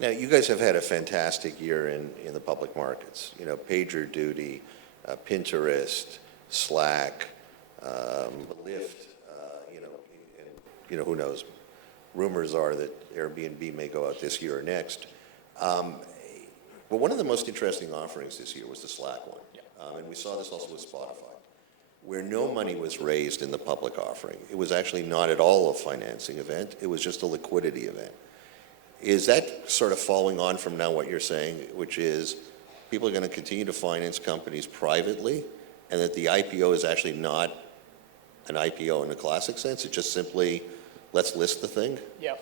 Now, you guys have had a fantastic year in the public markets. You know, PagerDuty, Pinterest, Slack, Lyft, who knows? Rumors are that Airbnb may go out this year or next. But one of the most interesting offerings this year was the Slack one. Yeah. And we saw this also with Spotify, where no money was raised in the public offering. It was actually not at all a financing event. It was just a liquidity event. Is that sort of following on from now what you're saying, which is people are going to continue to finance companies privately, and that the IPO is actually not an IPO in the classic sense? It's just simply, let's list the thing? Yeah.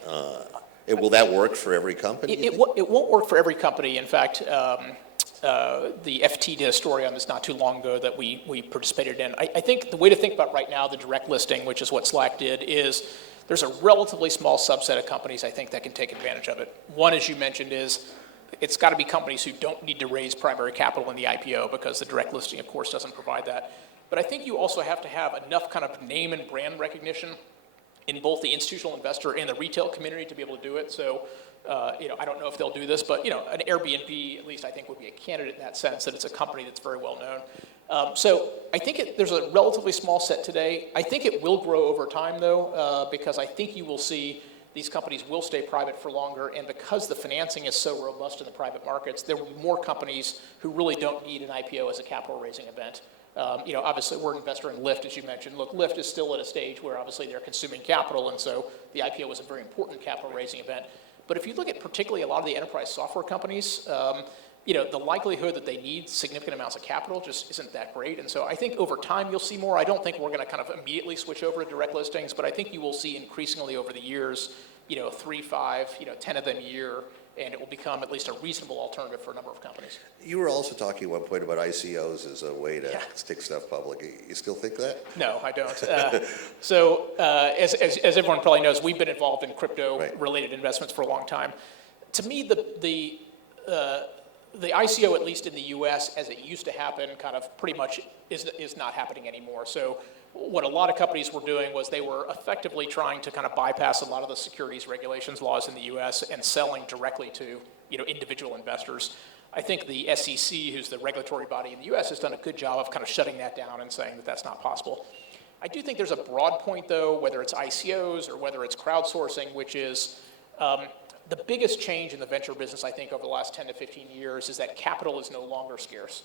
Will that work for every company? It won't work for every company. In fact, the FT did a story on this not too long ago that we participated in. I think the way to think about right now the direct listing, which is what Slack did, is there's a relatively small subset of companies I think that can take advantage of it. One, as you mentioned, is it's got to be companies who don't need to raise primary capital in the IPO, because the direct listing, of course, doesn't provide that. But I think you also have to have enough kind of name and brand recognition in both the institutional investor and the retail community to be able to do it. So, I don't know if they'll do this, but an Airbnb, at least I think, would be a candidate in that sense, that it's a company that's very well known. So I think there's a relatively small set today. I think it will grow over time, though, because I think you will see these companies will stay private for longer, and because the financing is so robust in the private markets, there will be more companies who really don't need an IPO as a capital raising event. Obviously we're an investor in Lyft, as you mentioned. Look, Lyft is still at a stage where obviously they're consuming capital, and so the IPO was a very important capital raising event. But if you look at particularly a lot of the enterprise software companies, the likelihood that they need significant amounts of capital just isn't that great. And so I think over time you'll see more. I don't think we're going to kind of immediately switch over to direct listings, but I think you will see increasingly over the years, 3, 5, 10 of them a year, and it will become at least a reasonable alternative for a number of companies. You were also talking at one point about ICOs as a way to stick stuff public. You still think that? No, I don't. As everyone probably knows, we've been involved in crypto-related investments for a long time. To me, the ICO, at least in the U.S., as it used to happen, kind of pretty much is not happening anymore. So what a lot of companies were doing was they were effectively trying to kind of bypass a lot of the securities regulations laws in the U.S. and selling directly to individual investors. I think the SEC, who's the regulatory body in the U.S., has done a good job of kind of shutting that down and saying that that's not possible. I do think there's a broad point, though, whether it's ICOs or whether it's crowdsourcing, which is the biggest change in the venture business, I think, over the last 10 to 15 years is that capital is no longer scarce.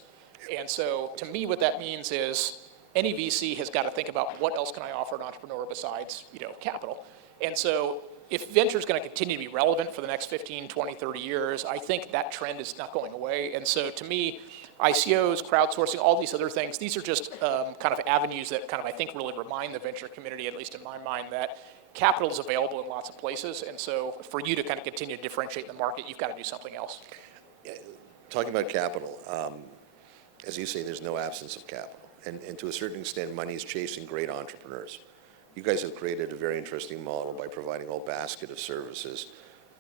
And so to me, what that means is any VC has got to think about what else can I offer an entrepreneur besides, capital. And so if venture is going to continue to be relevant for the next 15, 20, 30 years, I think that trend is not going away. And so to me, ICOs, crowdsourcing, all these other things, these are just kind of avenues that kind of, I think, really remind the venture community, at least in my mind, that capital is available in lots of places. And so for you to kind of continue to differentiate in the market, you've got to do something else. Yeah, talking about capital, as you say, there's no absence of capital. And to a certain extent, money is chasing great entrepreneurs. You guys have created a very interesting model by providing a whole basket of services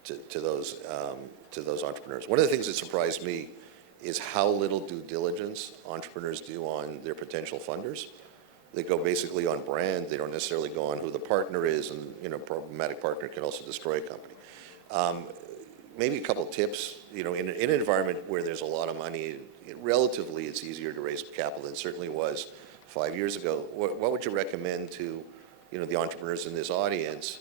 to those entrepreneurs. One of the things that surprised me is how little due diligence entrepreneurs do on their potential funders. They go basically on brand. They don't necessarily go on who the partner is, and a problematic partner can also destroy a company. Maybe a couple of tips. In an environment where there's a lot of money, relatively it's easier to raise capital than it certainly was 5 years ago. What would you recommend to the entrepreneurs in this audience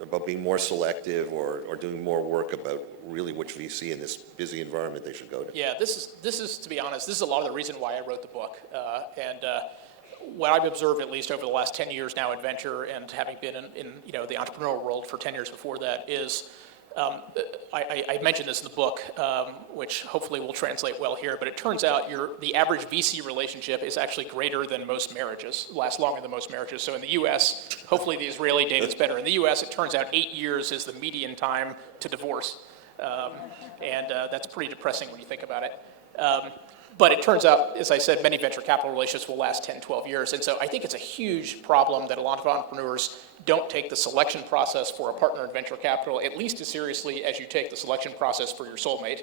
about being more selective or doing more work about really which VC in this busy environment they should go to? Yeah, this is to be honest, this is a lot of the reason why I wrote the book. And what I've observed, at least over the last 10 years now in venture, and having been in the entrepreneurial world for 10 years before that, is I mentioned this in the book, which hopefully will translate well here, but it turns out the average VC relationship is actually greater than most marriages, lasts longer than most marriages. So in the U.S., hopefully the Israeli data is better. In the U.S., it turns out 8 years is the median time to divorce. And that's pretty depressing when you think about it. But it turns out, as I said, many venture capital relationships will last 10, 12 years. And so I think it's a huge problem that a lot of entrepreneurs don't take the selection process for a partner in venture capital at least as seriously as you take the selection process for your soulmate,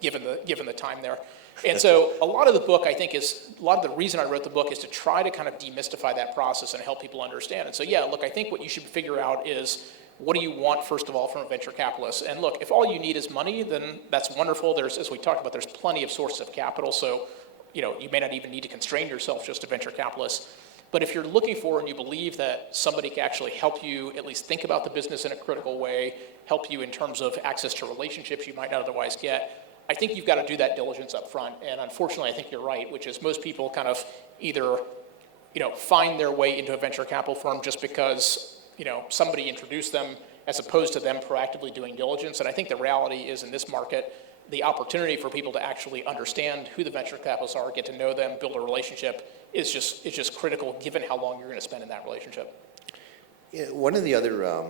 given the time there. And so a lot of the book, I think, a lot of the reason I wrote the book is to try to kind of demystify that process and help people understand. And so, yeah, look, I think what you should figure out is what do you want, first of all, from a venture capitalist? And look, if all you need is money, then that's wonderful. There's, as we talked about, there's plenty of sources of capital. So, you may not even need to constrain yourself just to venture capitalists. But if you're looking for and you believe that somebody can actually help you at least think about the business in a critical way, help you in terms of access to relationships you might not otherwise get, I think you've got to do that diligence up front. And unfortunately, I think you're right, which is most people kind of either find their way into a venture capital firm just because somebody introduced them, as opposed to them proactively doing diligence. And I think the reality is, in this market, the opportunity for people to actually understand who the venture capitalists are, get to know them, build a relationship is just critical, given how long you're going to spend in that relationship. Yeah, one of the other,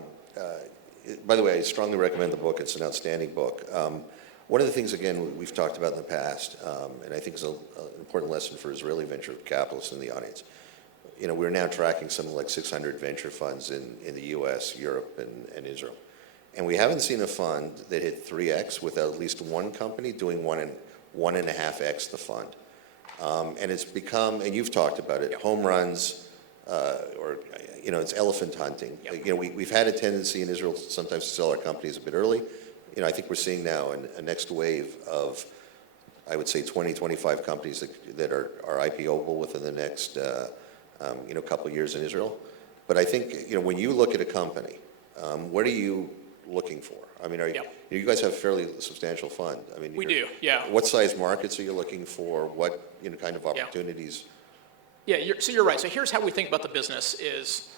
by the way, I strongly recommend the book. It's an outstanding book. One of the things, again, we've talked about in the past, and I think is an important lesson for Israeli venture capitalists in the audience. We're now tracking something like 600 venture funds in the U.S., Europe, and Israel. And we haven't seen a fund that hit 3x without at least one company doing 1.5x the fund. And it's become, and you've talked about it, home runs, or it's elephant hunting. Yep. We've had a tendency in Israel sometimes to sell our companies a bit early. I think we're seeing now a next wave of, I would say, 20, 25 companies that are IPOable within the next couple of years in Israel. But I think when you look at a company, what are you looking for? I mean, you guys have a fairly substantial fund. I mean, we do, yeah. What size markets are you looking for? What kind of opportunities? Yeah, you're right. So here's how we think about the business is,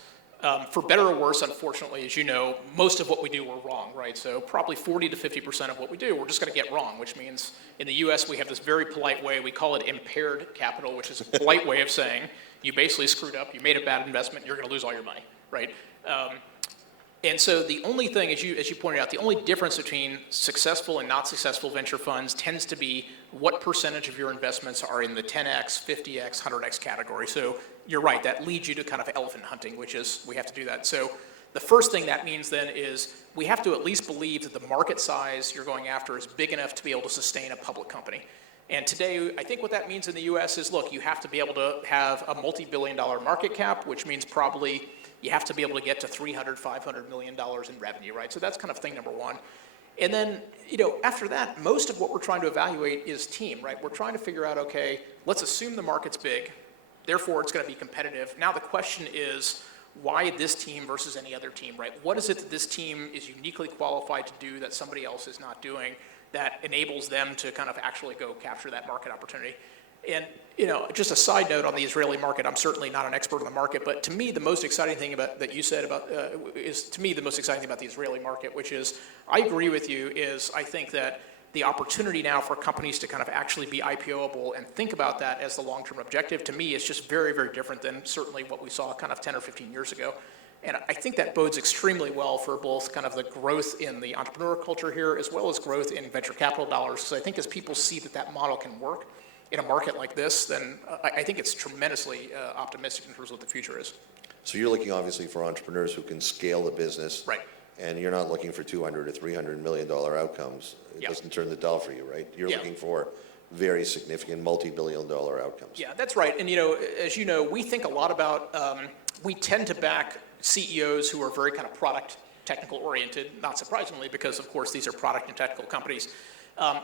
for better or worse, unfortunately, as you know, most of what we do, we're wrong, right? So probably 40 to 50% of what we do, we're just going to get wrong, which means in the U.S. we have this very polite way, we call it impaired capital, which is a polite way of saying you basically screwed up, you made a bad investment, you're going to lose all your money, right? And so the only thing, as you pointed out, the only difference between successful and not successful venture funds tends to be what percentage of your investments are in the 10x, 50x, 100x category. So you're right, that leads you to kind of elephant hunting, which is we have to do that. So the first thing that means then is we have to at least believe that the market size you're going after is big enough to be able to sustain a public company. And today, I think what that means in the US is, look, you have to be able to have a multi-billion-dollar market cap, which means probably you have to be able to get to $300, $500 million in revenue, right? So that's kind of thing number one. And then, after that, most of what we're trying to evaluate is team, right? We're trying to figure out, okay, let's assume the market's big, therefore it's going to be competitive. Now the question is, why this team versus any other team, right? What is it that this team is uniquely qualified to do that somebody else is not doing that enables them to kind of actually go capture that market opportunity? And, just a side note on the Israeli market, I'm certainly not an expert on the market, but to me, the most exciting thing that you said about, is to me the most exciting thing about the Israeli market, which is, I agree with you, is I think that the opportunity now for companies to kind of actually be IPOable and think about that as the long-term objective, to me, is just very, very different than certainly what we saw kind of 10 or 15 years ago. And I think that bodes extremely well for both kind of the growth in the entrepreneur culture here, as well as growth in venture capital dollars, because I think as people see that model can work in a market like this, then I think it's tremendously optimistic in terms of what the future is. So you're looking obviously for entrepreneurs who can scale the business. Right. And you're not looking for $200 or $300 million outcomes. It doesn't turn the dial for you, right? You're looking for very significant multi-billion-dollar outcomes. Yeah, that's right. And as you know, we think a lot about, we tend to back CEOs who are very kind of product technical oriented, not surprisingly, because of course these are product and technical companies.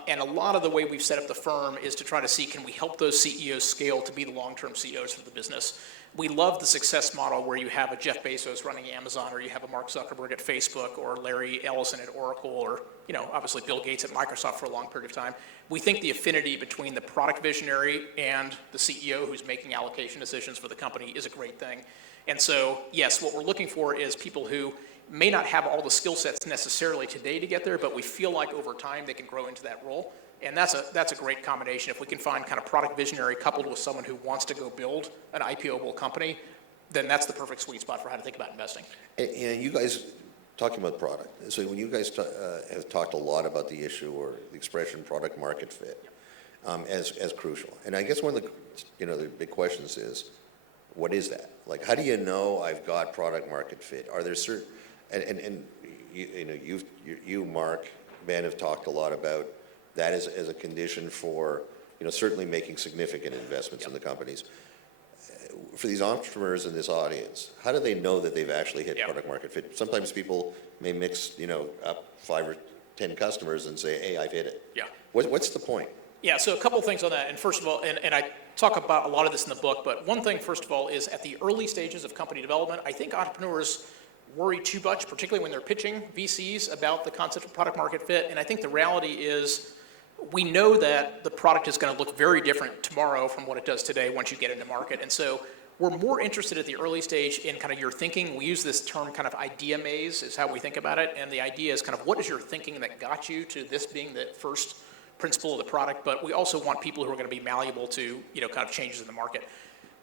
And a lot of the way we've set up the firm is to try to see, can we help those CEOs scale to be the long-term CEOs for the business? We love the success model where you have a Jeff Bezos running Amazon, or you have a Mark Zuckerberg at Facebook, or Larry Ellison at Oracle, or obviously Bill Gates at Microsoft for a long period of time. We think the affinity between the product visionary and the CEO who's making allocation decisions for the company is a great thing. And so, yes, what we're looking for is people who may not have all the skill sets necessarily today to get there, but we feel like over time they can grow into that role. And that's a great combination. If we can find kind of product visionary coupled with someone who wants to go build an IPOable company, then that's the perfect sweet spot for how to think about investing. And you guys, talking about product, so when you guys have talked a lot about the issue or the expression product market fit as crucial. And I guess one of the big questions is, what is that? Like, how do you know I've got product market fit? Are there certain, and you, Mark, Ben, have talked a lot about that as a condition for, certainly making significant investments in the companies. for these entrepreneurs in this audience, how do they know that they've actually hit Yeah. product market fit? Sometimes people may mix, up 5 or 10 customers and say, hey, I've hit it. Yeah. What's the point? Yeah, so a couple things on that. And first of all, and I talk about a lot of this in the book, but one thing, first of all, is at the early stages of company development, I think entrepreneurs worry too much, particularly when they're pitching VCs about the concept of product market fit. And I think the reality is we know that the product is going to look very different tomorrow from what it does today once you get into market. And so we're more interested at the early stage in kind of your thinking. We use this term kind of idea maze is how we think about it. And the idea is kind of what is your thinking that got you to this being the first principle of the product, but we also want people who are going to be malleable to, kind of changes in the market.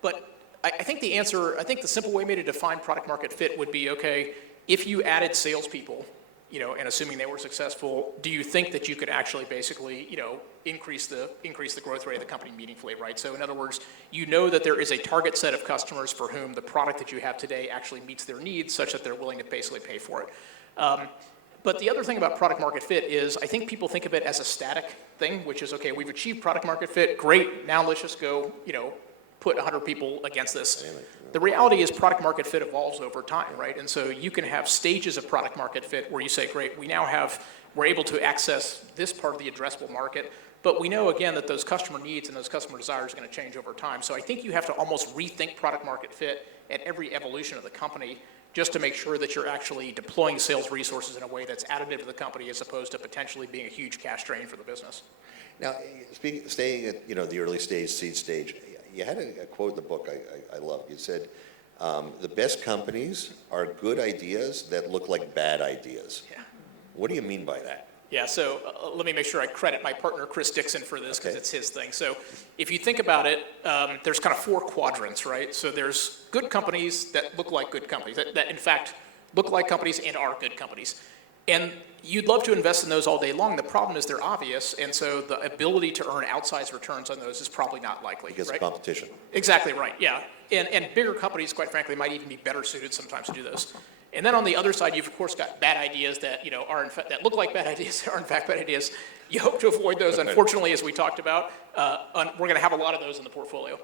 But I think the simple way maybe to define product market fit would be, okay, if you added salespeople, and assuming they were successful, do you think that you could actually basically, increase the growth rate of the company meaningfully, right? So in other words, that there is a target set of customers for whom the product that you have today actually meets their needs such that they're willing to basically pay for it. But the other thing about product market fit is I think people think of it as a static thing, which is, okay, we've achieved product market fit, great, now let's just go, put 100 people against this. The reality is product market fit evolves over time, right? And so you can have stages of product market fit where you say, great, we're able to access this part of the addressable market, but we know, again, that those customer needs and those customer desires are going to change over time. So I think you have to almost rethink product market fit at every evolution of the company just to make sure that you're actually deploying sales resources in a way that's additive to the company as opposed to potentially being a huge cash drain for the business. Now, staying at the early stage, seed stage, you had a quote in the book I loved. You said, the best companies are good ideas that look like bad ideas. Yeah. What do you mean by that? Yeah, so let me make sure I credit my partner, Chris Dixon, for this because it's his thing. So if you think about it, there's kind of 4 quadrants, right? So there's good companies that look like good companies, that in fact look like companies and are good companies. And you'd love to invest in those all day long. The problem is they're obvious, and so the ability to earn outsized returns on those is probably not likely. Because right? of competition. Exactly right, yeah. And bigger companies, quite frankly, might even be better suited sometimes to do those. And then on the other side, you've of course got bad ideas that that look like bad ideas, are in fact bad ideas. You hope to avoid those. Unfortunately, as we talked about, we're going to have a lot of those in the portfolio.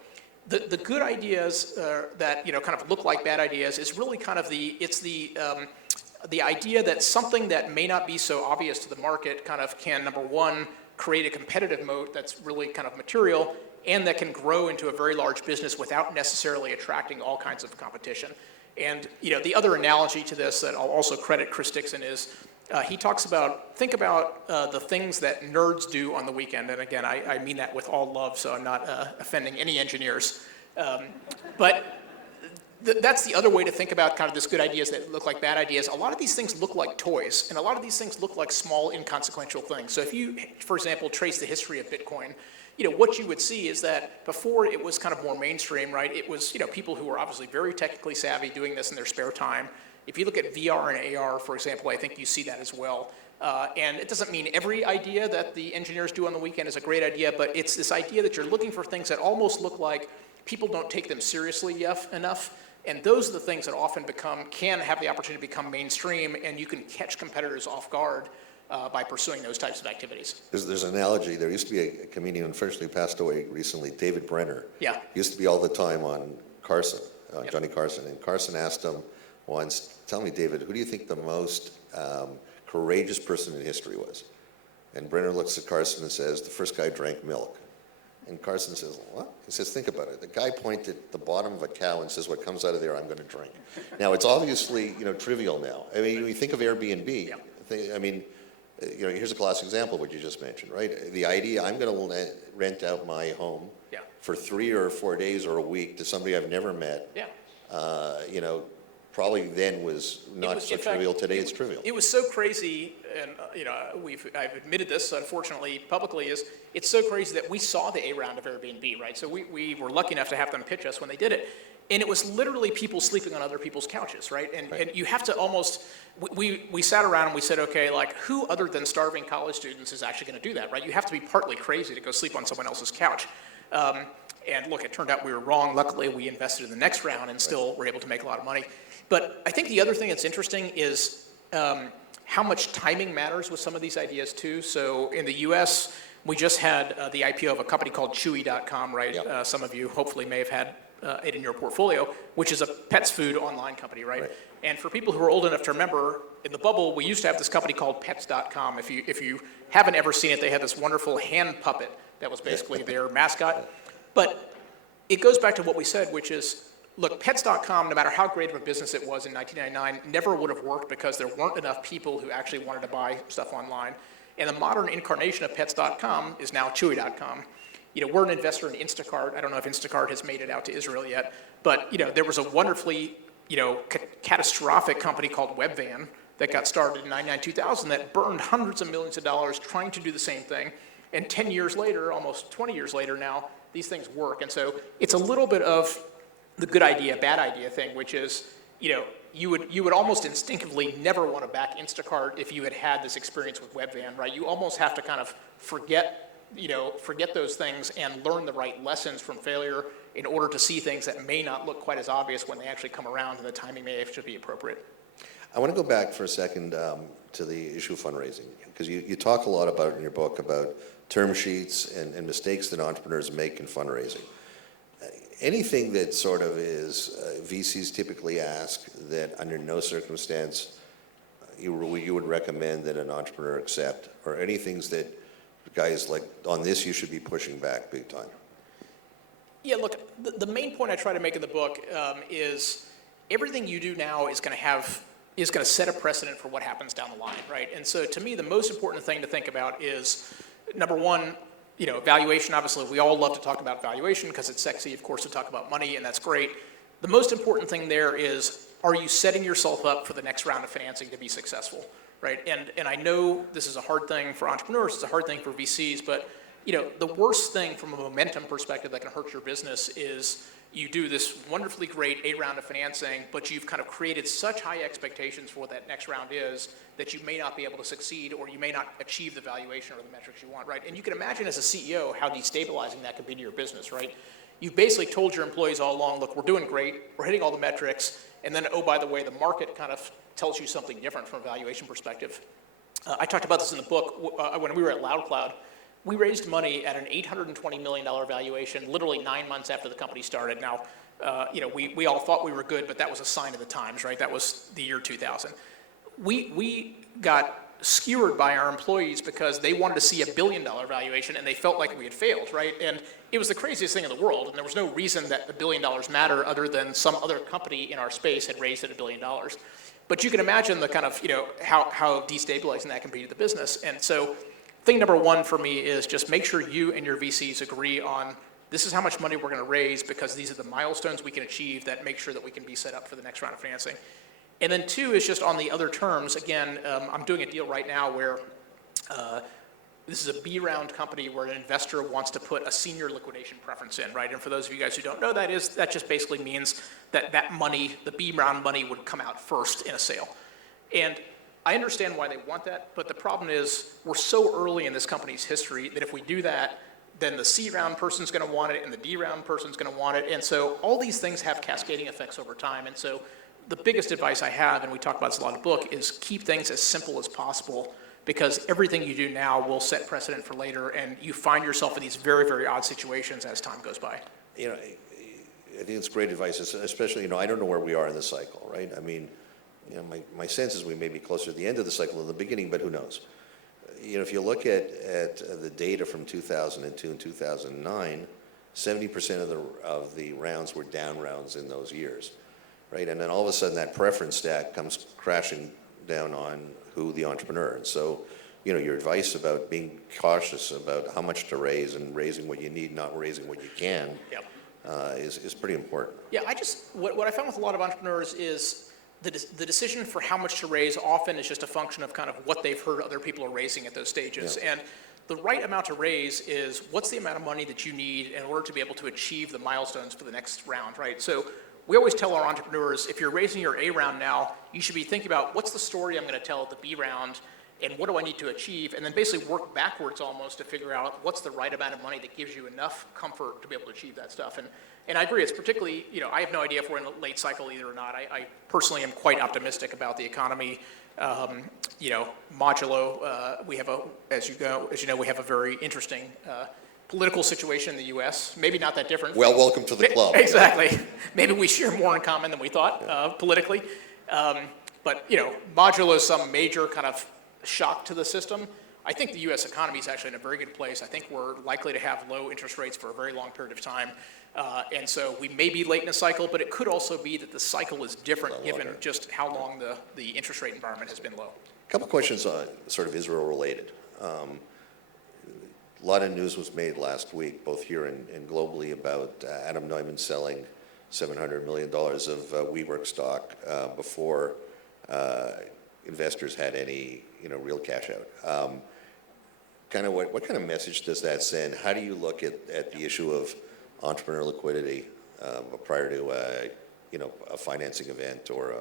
The good ideas that kind of look like bad ideas is really kind of the idea that something that may not be so obvious to the market kind of can, number one, create a competitive moat that's really kind of material and that can grow into a very large business without necessarily attracting all kinds of competition. And the other analogy to this that I'll also credit Chris Dixon is he talks about, think about the things that nerds do on the weekend. And again, I mean that with all love, so I'm not offending any engineers. But that's the other way to think about kind of this good ideas that look like bad ideas. A lot of these things look like toys, and a lot of these things look like small, inconsequential things. So if you, for example, trace the history of Bitcoin, what you would see is that before it was kind of more mainstream, right? It was, people who were obviously very technically savvy doing this in their spare time. If you look at VR and AR, for example, I think you see that as well. And it doesn't mean every idea that the engineers do on the weekend is a great idea, but it's this idea that you're looking for things that almost look like people don't take them seriously enough. And those are the things that often can have the opportunity to become mainstream, and you can catch competitors off guard by pursuing those types of activities. There's an analogy. There used to be a comedian, unfortunately passed away recently, David Brenner. Yeah. He used to be all the time on Carson, Johnny Carson. And Carson asked him once, tell me, David, who do you think the most courageous person in history was? And Brenner looks at Carson and says, the first guy drank milk. And Carson says, what? He says, think about it. The guy pointed at the bottom of a cow and says, what comes out of there, I'm going to drink. Now, it's obviously, trivial now. I mean, when you think of Airbnb, here's a classic example of what you just mentioned, right? The idea, I'm going to rent out my home for 3 or 4 days or a week to somebody I've never met. Yeah. Probably then was not so trivial. Today it's trivial. It was so crazy, and I've admitted this, unfortunately, publicly, is it's so crazy that we saw the A round of Airbnb, right? So we were lucky enough to have them pitch us when they did it. And it was literally people sleeping on other people's couches, right? And you have to almost, we sat around and we said, okay, like who other than starving college students is actually going to do that, right? You have to be partly crazy to go sleep on someone else's couch. And look, it turned out we were wrong. Luckily, we invested in the next round and still were able to make a lot of money. But I think the other thing that's interesting is how much timing matters with some of these ideas too. So in the US, we just had the IPO of a company called Chewy.com, right? Yep. Some of you hopefully may have had it in your portfolio, which is a pets food online company, right? Right. And for people who are old enough to remember, in the bubble, we used to have this company called Pets.com. If you haven't ever seen it, they had this wonderful hand puppet that was basically their mascot. But it goes back to what we said, which is, look, Pets.com, no matter how great of a business it was in 1999, never would have worked because there weren't enough people who actually wanted to buy stuff online. And the modern incarnation of Pets.com is now Chewy.com. You know, we're an investor in Instacart. I don't know if Instacart has made it out to Israel yet, but, you know, there was a wonderfully, you know, catastrophic company called Webvan that got started in 99, 2000 that burned hundreds of millions of dollars trying to do the same thing. And 10 years later, almost 20 years later now, these things work. And so it's a little bit of the good idea, bad idea thing, which is, you know, you would almost instinctively never want to back Instacart if you had had this experience with Webvan, right? You almost have to kind of forget those things and learn the right lessons from failure in order to see things that may not look quite as obvious when they actually come around, and the timing may actually be appropriate. I want to go back for a second to the issue of fundraising, because you talk a lot about in your book about term sheets and mistakes that entrepreneurs make in fundraising. Anything that sort of is VCs typically ask that under no circumstance you would recommend that an entrepreneur accept, or any things that guys like, on this you should be pushing back big time? Yeah, look, the main point I try to make in the book is everything you do now is going to set a precedent for what happens down the line, right? And so to me, the most important thing to think about is, number one, you know, valuation. Obviously, we all love to talk about valuation because it's sexy, of course, to talk about money, and that's great. The most important thing there is, are you setting yourself up for the next round of financing to be successful, right? And I know this is a hard thing for entrepreneurs, it's a hard thing for VCs, but you know, the worst thing from a momentum perspective that can hurt your business is you do this wonderfully great A round of financing, but you've kind of created such high expectations for what that next round is that you may not be able to succeed, or you may not achieve the valuation or the metrics you want, right? And you can imagine as a CEO how destabilizing that could be to your business, right? You've basically told your employees all along, look, we're doing great, we're hitting all the metrics, and then, oh, by the way, the market kind of tells you something different from a valuation perspective. I talked about this in the book. When we were at LoudCloud, we raised money at an $820 million valuation literally 9 months after the company started. Now, you know, we all thought we were good, but that was a sign of the times, right? That was the year 2000. We got skewered by our employees because they wanted to see $1 billion valuation, and they felt like we had failed, right? And it was the craziest thing in the world, and there was no reason that $1 billion mattered other than some other company in our space had raised it $1 billion. But you can imagine the kind of, you know, how destabilizing that can be to the business. And so thing number one for me is just make sure you and your VCs agree on this is how much money we're going to raise because these are the milestones we can achieve that make sure that we can be set up for the next round of financing. And then two is just on the other terms. Again, I'm doing a deal right now where this is a B round company where an investor wants to put a senior liquidation preference in, right? And for those of you guys who don't know, that just basically means that money, the B round money, would come out first in a sale. And I understand why they want that, but the problem is we're so early in this company's history that if we do that, then the C round person's going to want it and the D round person's going to want it. And so all these things have cascading effects over time. And so the biggest advice I have, and we talk about this a lot in the book, is keep things as simple as possible, because everything you do now will set precedent for later, and you find yourself in these very, very odd situations as time goes by. You know, I think it's great advice, especially, you know, I don't know where we are in the cycle, right? I mean, you know, my sense is we may be closer to the end of the cycle than the beginning, but who knows? You know, if you look at the data from 2002 and 2009, 70% of the rounds were down rounds in those years, right? And then all of a sudden that preference stack comes crashing down on who the entrepreneur. And so, you know, your advice about being cautious about how much to raise and raising what you need, not raising what you can, Yep. is pretty important. Yeah, what I found with a lot of entrepreneurs is the decision for how much to raise often is just a function of kind of what they've heard other people are raising at those stages. Yeah. And the right amount to raise is what's the amount of money that you need in order to be able to achieve the milestones for the next round, right? So we always tell our entrepreneurs, if you're raising your A round now, you should be thinking about what's the story I'm going to tell at the B round, and what do I need to achieve, and then basically work backwards almost to figure out what's the right amount of money that gives you enough comfort to be able to achieve that stuff. And I agree, it's particularly, you know, I have no idea if we're in a late cycle either or not. I personally am quite optimistic about the economy. You know, modulo, we have as you know, we have a very interesting political situation in the U.S. Maybe not that different. Well, welcome to the club. Exactly. Maybe we share more in common than we thought politically. But, modulo some major kind of shock to the system, I think the U.S. economy is actually in a very good place. I think we're likely to have low interest rates for a very long period of time. And so we may be late in a cycle, but it could also be that the cycle is different given just how long the interest rate environment has been low. A couple of questions on sort of Israel related. A lot of news was made last week, both here and globally, about Adam Neumann selling $700 million of WeWork stock before investors had any, real cash out. What kind of message does that send? How do you look at the issue of entrepreneur liquidity prior to a financing event or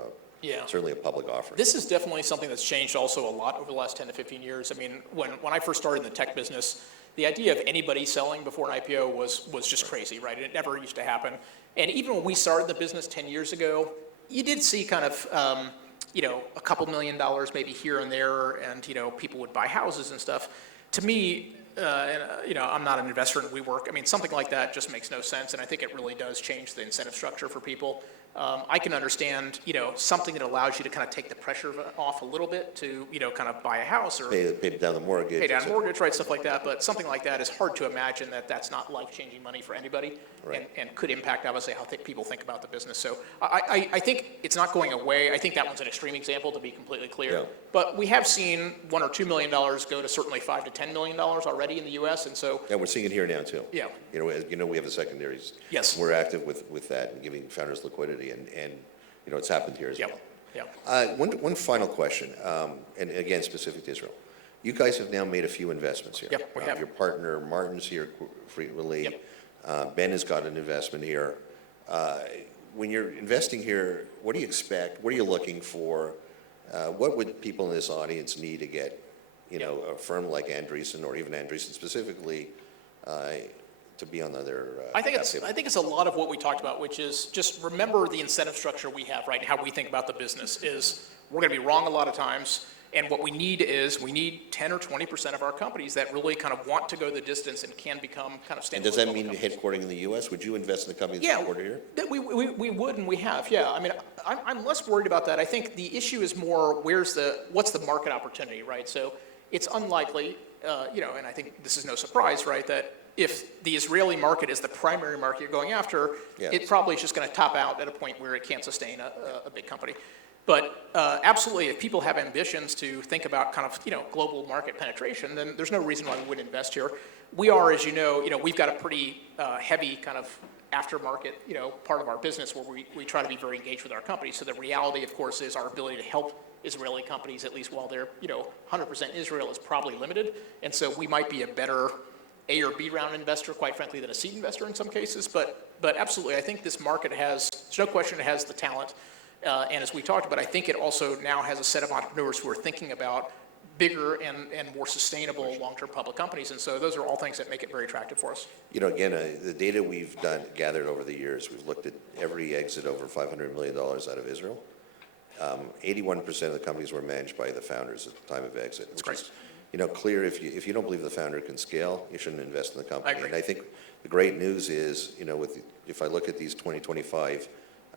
certainly a public offering? This is definitely something that's changed also a lot over the last 10 to 15 years. I mean, when I first started in the tech business, the idea of anybody selling before an IPO was just crazy, right? It never used to happen. And even when we started the business 10 years ago, you did see kind of, a couple $1 million maybe here and there, and, people would buy houses and stuff. To me, I'm not an investor in WeWork. I mean, something like that just makes no sense, and I think it really does change the incentive structure for people. I can understand, something that allows you to kind of take the pressure off a little bit to, kind of buy a house or Pay down the mortgage. Pay down a mortgage, right, stuff like that. But something like that is hard to imagine that that's not life-changing money for anybody, right, and could impact, obviously, how people think about the business. So I think it's not going away. I think that one's an extreme example, to be completely clear. Yeah. But we have seen $1 or $2 million go to certainly $5 to $10 million already in the U.S., and so... Yeah, we're seeing it here now, too. Yeah. We have the secondaries. Yes. We're active with that and giving founders liquidity, and it's happened here as well. Yeah. One final question, and again, specific to Israel. You guys have now made a few investments here. Yep, we have. Your partner, Martin's here frequently. Yep. Ben has got an investment here. When you're investing here, what do you expect? What are you looking for? What would people in this audience need to get, a firm like Andreessen, or even Andreessen specifically, to be on their I think it's a lot of what we talked about, which is just remember the incentive structure we have, right? How we think about the business is we're going to be wrong a lot of times, and what we need 10 or 20% of our companies that really kind of want to go the distance and can become kind of standalone. And does that mean headquartering in the U.S.? Would you invest in the company that's headquartered here? We would, and we have. Yeah, I mean, I'm less worried about that. I think the issue is more what's the market opportunity, right? So it's unlikely, and I think this is no surprise, right, that if the Israeli market is the primary market you're going after, it probably is just going to top out at a point where it can't sustain a big company. But absolutely, if people have ambitions to think about kind of global market penetration, then there's no reason why we wouldn't invest here. We are, as you know, we've got a pretty heavy kind of aftermarket part of our business where we try to be very engaged with our companies. So the reality, of course, is our ability to help Israeli companies, at least while they're 100% Israel, is probably limited. And so we might be a better A or B round investor, quite frankly, than a seed investor in some cases. But absolutely, I think this market there's no question it has the talent. And as we talked about, I think it also now has a set of entrepreneurs who are thinking about bigger and more sustainable long-term public companies. And so those are all things that make it very attractive for us. Again, the data we've gathered over the years, we've looked at every exit over $500 million out of Israel. 81% of the companies were managed by the founders at the time of exit. That's great. Clear, if you don't believe the founder can scale, you shouldn't invest in the company. I agree. And I think the great news is, if I look at these 2025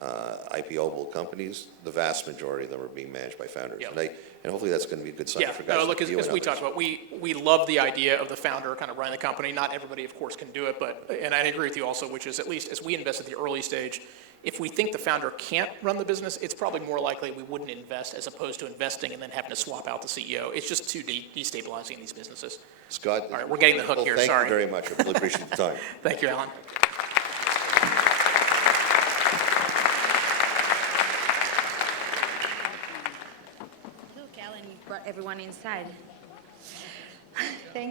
IPO-able companies, the vast majority of them are being managed by founders. Yep. And hopefully that's going to be a good sign for guys look, like you as and we others. talked about, we love the idea of the founder kind of running the company. Not everybody, of course, can do it, and I agree with you also, which is at least as we invest at the early stage, if we think the founder can't run the business, it's probably more likely we wouldn't invest as opposed to investing and then having to swap out the CEO. It's just too destabilizing in these businesses. Scott. All right, we're getting the hook here, sorry. Thank you very much. I really appreciate the time. Thank you, Alan. Look, Alan brought everyone inside. Thank you.